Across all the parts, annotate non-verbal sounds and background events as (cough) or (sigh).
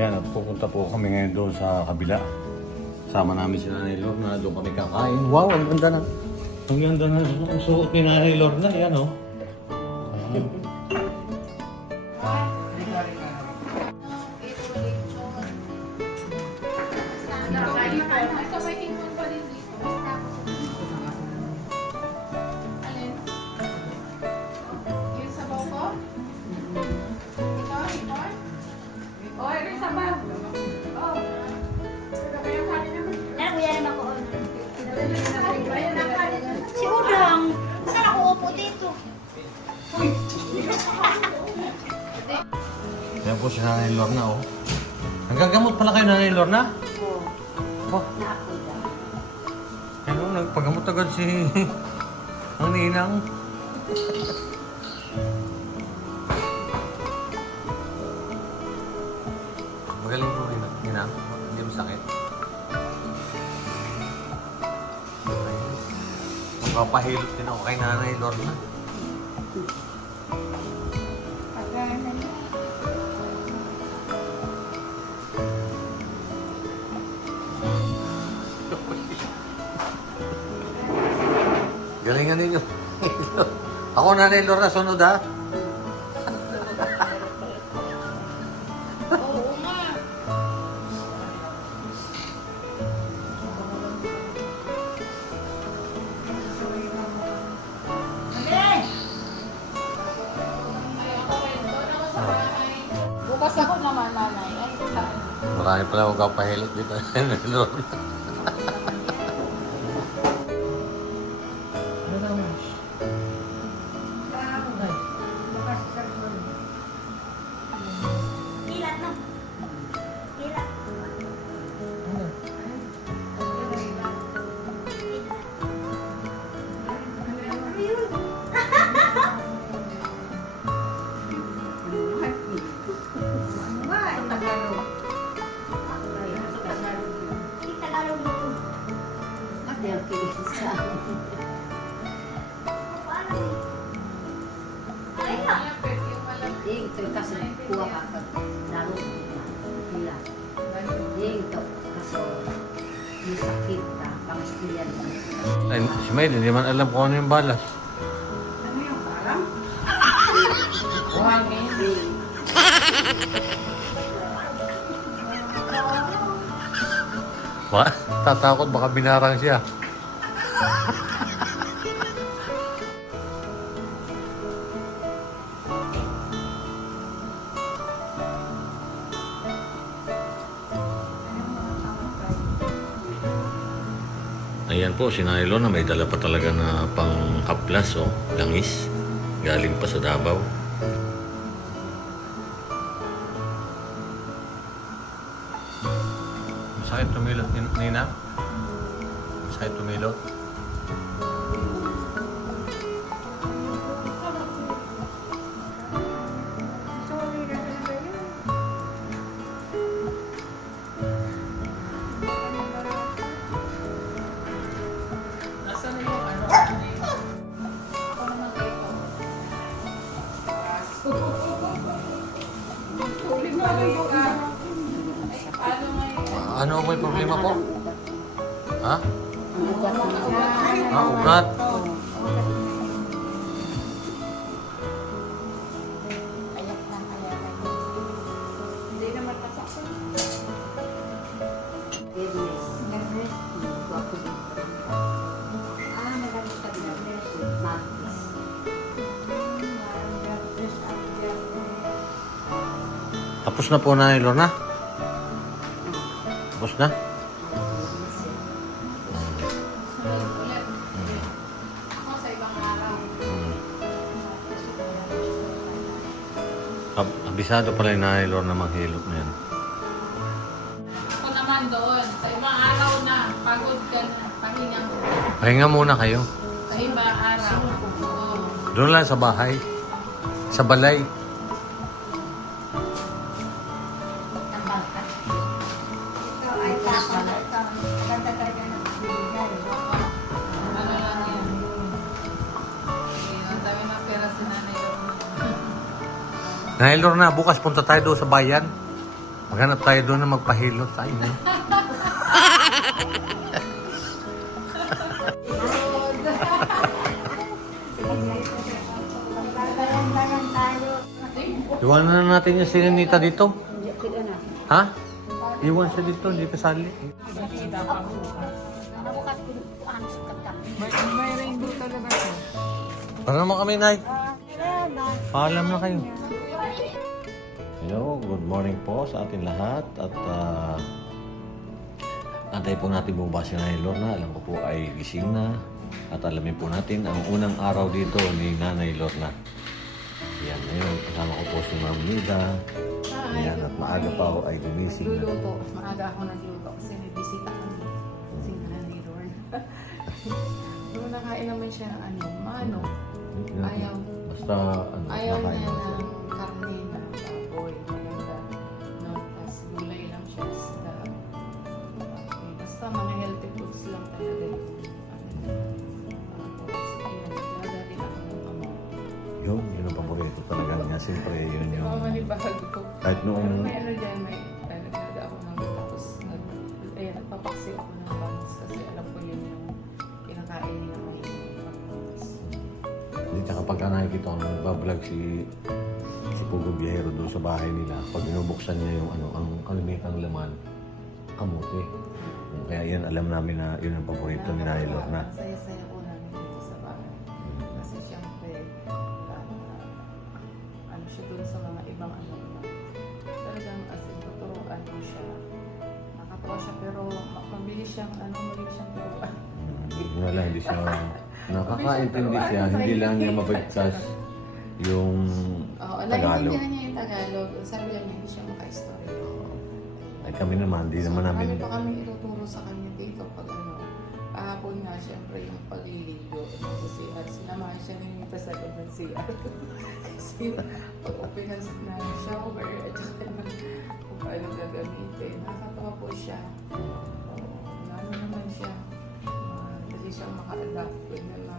Ayan, pupunta po kami ngayon doon sa kabila. Sama namin si Nanay Lorna, doon kami kakain. Wow, ang ganda na. Ang ganda na ang suot ni Nanay Lorna, yan oh. Ayan. Si Nanay Lorna oh. Hanggang gamot pala kayo Nanay Lorna? Oo. Oh, daw. ano, nagpagamot agad si (laughs) ang ninang. Magaling po rin, ninang. Hindi mo sakit. Ayun. Magpapahilot din ako kay Nanay Lorna. Galingan ninyo. (laughs) ako Nanay Lorna, sunod ha. Oo nga. Ay, ako rin. Doon ako sa bahay. Bukas ako naman, nanay. Ay? Marami pala akong kapahilot dito. (laughs) Nanay si May, hindi man alam kung ano yung balas. Ano yung parang? Buhangin. Ba? Tatakot baka binarang siya. Ayan po, si Nailo na may dala pa talaga na pang kaplas, oh, langis. Galing pa sa Davao. Sakit tumilot, Nin- Nina? Sakit tumilot? Ah, magaling ka nervous. Matis. Nervous at nervous. Tapos na po na ni Lorna? Tapos na? Ab abisado pala yung nanay Lorna manghilot na yan. Ako naman doon. Sa ibang araw na. Pagod ka na. Pahinga mo. Pahinga muna kayo. Sa ibang araw. Oo. Doon lang sa bahay. Sa balay. Nanay Lorna, bukas punta tayo doon sa bayan. Maghanap tayo doon na magpahilot tayo. tayo. (laughs) Iwanan na natin yung sinanita dito. Na. Ha? Iwan siya dito, hindi kasali. Ko ano. Para naman kami, Nay. Kaya Paalam na kayo. Hello, good morning po sa ating lahat at uh, antay po natin bumaba si Nanay Lorna. Alam ko po ay gising na at alamin po natin ang unang araw dito ni Nanay Lorna. Yan, ngayon kasama ko po si Ma'am Nida. Yan, at maaga pa ako ay gumising na. Luluto. Maaga ako nagluto kasi may bisita kami. Si Nanay Lorna. (laughs) Nung nakain naman siya ng ano, mano. Ayaw. Basta, ano, Ayaw niya ng karne na Siyempre, yun yung... Mga manibahag ko. Kahit Pero noong... may ano dyan, may nagdada ako ng tapos nag, ayan, nagpapaksi ako ng bangs kasi alam ko yun yung kinakain nila may bangs. Hindi ka kapag nakikita ko nagbablog si si Pugo Biyahero doon sa bahay nila, pag binubuksan niya yung ano, ang kalimitang laman, kamuti. Kaya yan, alam namin na yun ang paborito ni Nanay Lorna. Ang saya-saya Nakatawa siya pero ma- mabilis siyang ano, mabilis siyang turuan. Lang, hindi siya (laughs) nakakaintindi siya, hindi lang niya mabagkas (laughs) yung Oo, Tagalog. naiintindihan niya yung Tagalog. Sabi lang niya, hindi siya maka-story. Ay kami naman, hindi naman namin, Kami pa kami ituturo sa kanya dito pag ano. Kahapon nga, syempre, yung pagliligo sa CR. Sinamahan siya ng yung sa loob ng CR. Kasi pag open na na shower maka-adapt with na ma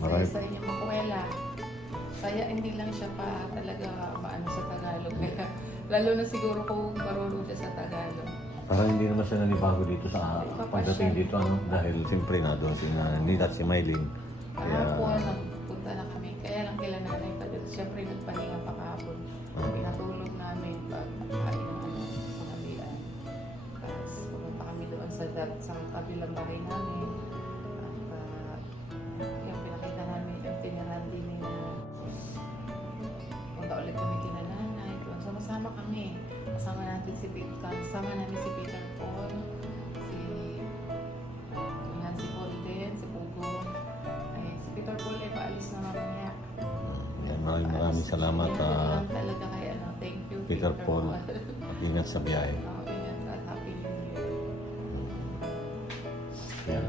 masaya sa inyong makuwela. Saya hindi lang siya pa talaga maano sa Tagalog. Lalo na siguro kung marunong siya sa Tagalog. parang hindi naman siya nanibago dito sa pagdating dito, ano, dahil siyempre na doon si Nita at si Mylene. Kaya, Kahapon, nagpunta na kami. Kaya lang kila nanay pa dito. Siyempre, nagpahinga pa kahapon. Ah. Pinatulog namin pag kain ng ano, panghalian. Tapos, pumunta kami doon sa, dat, sa kabilang bahay namin. Natin si Peter. Kasama namin si Peter Paul. Si yan, si Paul din, si Pugo. Ay, si Peter Paul ay paalis na mamaya. yan, maraming maraming salamat sa yun lang talaga kaya ano, thank you Peter Paul. ingat sa biyahe. Oo, ingat at happy new year.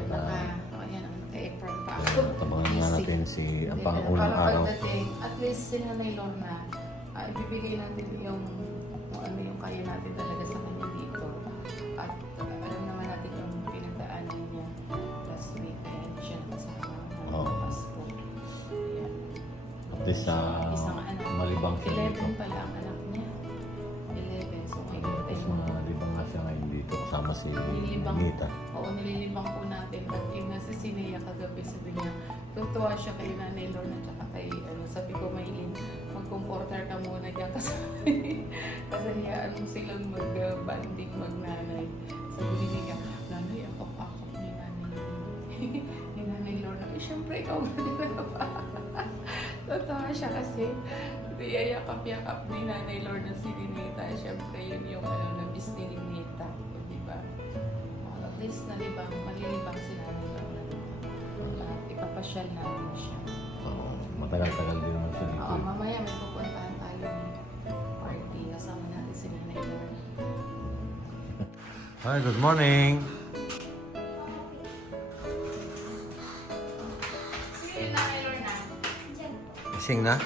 Baka, oh, yan, ang naka-apron pa ako. tabangan nga natin si ang pangunang araw. at least si Nanay Lorna, ah, ibibigay natin ano yung kaya natin talaga sa kanya dito. At ah, alam naman natin yung pinagdaanan niya last week, kaya hindi siya nakasama ng Oo. Pasko. Yan. At least sa Isang anak. malibang siya dito. 11 pala ang anak niya. 11, so may Tapos mga libang nga siya ngayon dito kasama si Nilibang. Nita. Oo, nililibang po natin. At yung nasa Sinea kagabi, sabi niya, tutuwa siya kay Nanay Lorna at saka kay, ano, sabi ko, Maylin, mag-comporter ka muna dyan (laughs) kasi, kasi hiyaan mo silang mag-banding mag-nanay. Sabi niya, Nanay, ang kapakap ni Nanay. (laughs) ni Nanay Lorna. Eh, syempre, ikaw na pa. Totoo siya kasi niyayakap-yakap ni Nanay Lorna si Ninita. Syempre, yun yung ano, nabis ni Ninita. Di ba? Uh, at least nalibang, malilibang si Nanay Ipapasyal natin siya. Oo, matagal-tagal din naman siya. Oo, mamaya may pupuntahan tayo ng party. Kasama natin si Nanay Lorna. Hi, good morning. Si Nanay Lorna. Gising na?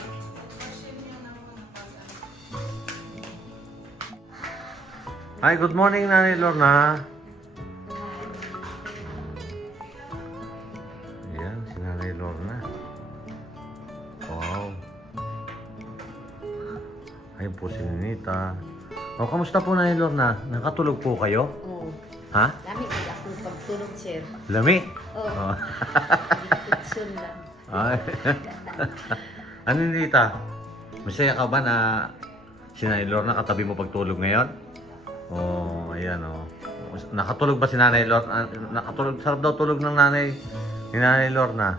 Hi, good morning, Nanay Lorna. Ayun po si Ninita. O, kamusta po Nanay Lorna? Nakatulog po kayo? Oo. Ha? Dami ko ako pagtulog, sir. Lami? Oo. Oh. Itsun lang. Ay. (laughs) ano nita? Masaya ka ba na si Nanay Lorna katabi mo pagtulog ngayon? Oo, oh, ayan oh. Nakatulog ba si Nanay Lorna? Nakatulog, sarap daw tulog ng nanay ni Nanay Lorna.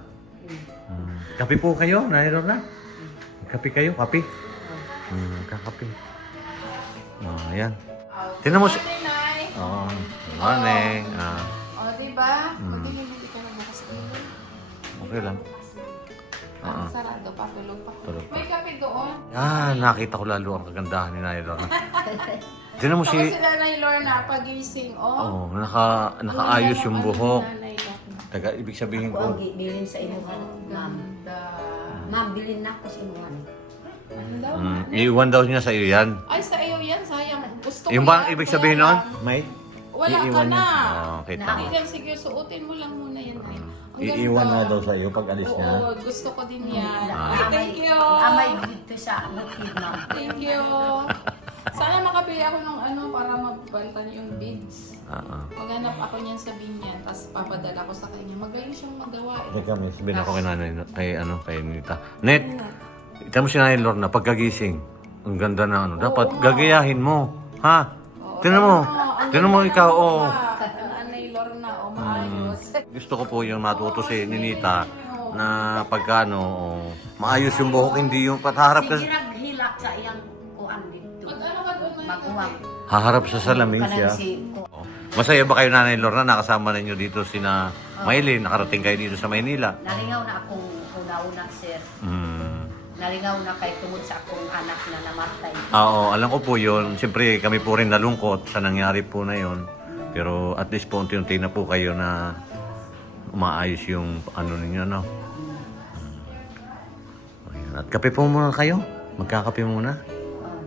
Hmm. Kape po kayo, Nanay Lorna? Kape kayo, kape? Hmm, kakape. Oh, ayan. Tingnan mo si... Morning, Nay. Oo, good morning. Ah, O, diba? Mm. Magiging ka na bukas dito. okay lang. Oo. Ang sarado pa, tulog pa. Tulog pa. May kape doon. Ah, nakita ko lalo ang kagandahan ni Lorna. (laughs) Tingnan mo si... Ako si Nanay Lorna, pagising, oh. Oh, naka, nakaayos yung buhok. Taga, ibig sabihin Ako ang ko, bilin sa imuhan, ma'am. Ma'am, bilin na ako sa imuhan. Ano daw? mm, iiwan daw niya sa iyo yan. Ay, sa iyo yan, sayang. Gusto Yung ko ba ang yan, ibig kaya sabihin nun? lang, May? Wala ka Iiwan na. niya. Oh, okay, Na- tama. Hindi lang, sige, suotin mo lang muna yan. Ay. Ang Iiwan ganda. na daw sa iyo pag alis niya. Oo, gusto ko din yan. Ah. Ay, thank you. Amay dito sa bukid, ma'am. Thank you. Sana makabili ako ng ano para magbaltan yung beads. Ah, ah. Maghanap ako niyan sa binyan, tapos papadala ko sa kanya. Magaling siyang magawa eh. Teka, may sabihin ako kay nanay, kay ano, kay Nita. Net, ita mo si nanay Lorna, pagkagising, ang ganda na ano, dapat Oo. gagayahin mo. Ha? Oo, Tinan mo, ang tinan mo ganda ikaw, ng oh. mukha. Anay Lorna, oh, maayos. Gusto ko po yung matuto si Ninita na pagkano, oh, maayos yung buhok, hindi yung pataharap ka, Sige hilak sa iyang kuan dito. Pag ano ka doon, Maguwang. haharap sa salamin Kanang siya. si ko. Masaya ba kayo nanay Lorna, nakasama ninyo dito sina Maylin, nakarating kayo dito sa Maynila? Nalingaw na akong una-una, sir. Hmm. Nalingaw na kay tungod sa akong anak na namatay. Ah, Oo, alam ko po yun. Siyempre, kami po rin nalungkot sa nangyari po na yun. Pero at least po, unti-unti na po kayo na umaayos yung ano ninyo, no? Hmm. Ayan. At kape po muna kayo. Magkakape muna. Ah,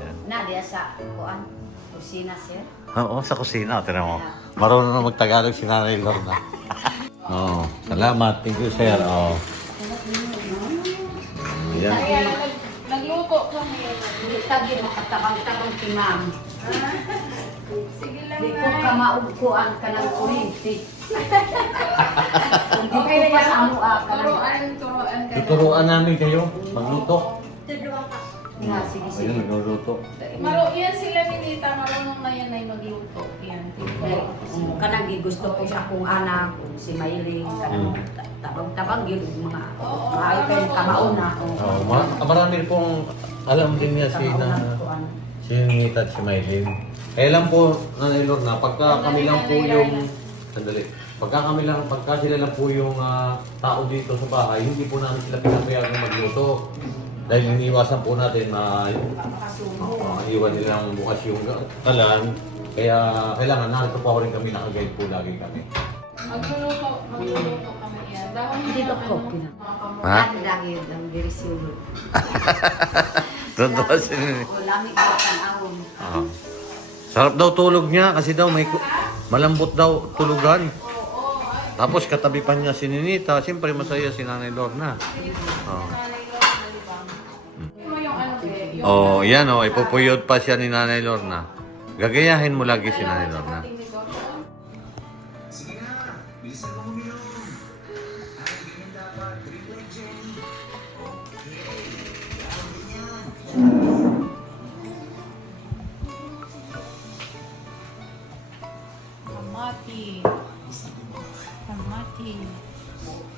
ayan. Nadia sa kuan, kusina, sir. Oo, sa kusina. Tira mo. Marunong na magtagalog si Nanay Lorna. (laughs) Oo, salamat. Thank you, sir. Oo. Ayan. Kaya nag- nagluto kami. Hindi tabi makatabang-tabang si ma'am. Sige lang, Di ko ka maugkuan ka ng kurinti. (laughs) Kung di Okay ko na pa yan. sa amo ah, ka ng... Turuan, turuan ka. na. Tuturuan namin kayo magluto. Nga, sige, sige. Ayun, nagluluto. Maro, yan sila ni Nita, marunong na yan ay magluto. Yan, tingnan. Um, kanang gusto ko sa akong anak, si Mailing, kanang Mm. ta- tabang-tabang yun, mga Oo, maayo kayong kamauna. Oh, ma- marami pong alam din niya si na si Nita at si Maylin. Kaya lang po, Nanay Lorna, pagka kami lang po yung sandali. Pagka kami lang, pagka sila lang po yung ah, tao dito sa bahay, hindi po namin sila pinapayagan magluto. Dahil iniwasan po natin na uh, iwan nilang bukas yung talan. Kaya kailangan narito po rin kami, nakaguide po lagi kami. Magluluto, magluluto kami yan. Dahon Hindi niya, ko ko, ano, pina- mga kamukha. Ha? Lagi (laughs) lagi ang dirisulod. Totoo si Lamig ko tanawon. Ah. Sarap daw tulog niya kasi daw may malambot daw tulugan. Tapos katabi pa niya si Ninita, siyempre masaya si Nanay Lorna. Oh. Oh, yan oh, ipupuyod pa siya ni Nanay Lorna. Gagayahin mo lagi si Nanay Lorna. Kamati. Kamati.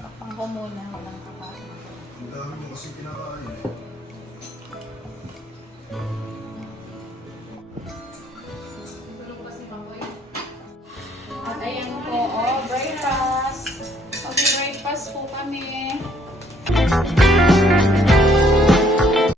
Kapang ko muna, walang kakain. Ang dami mo kasi kinakain.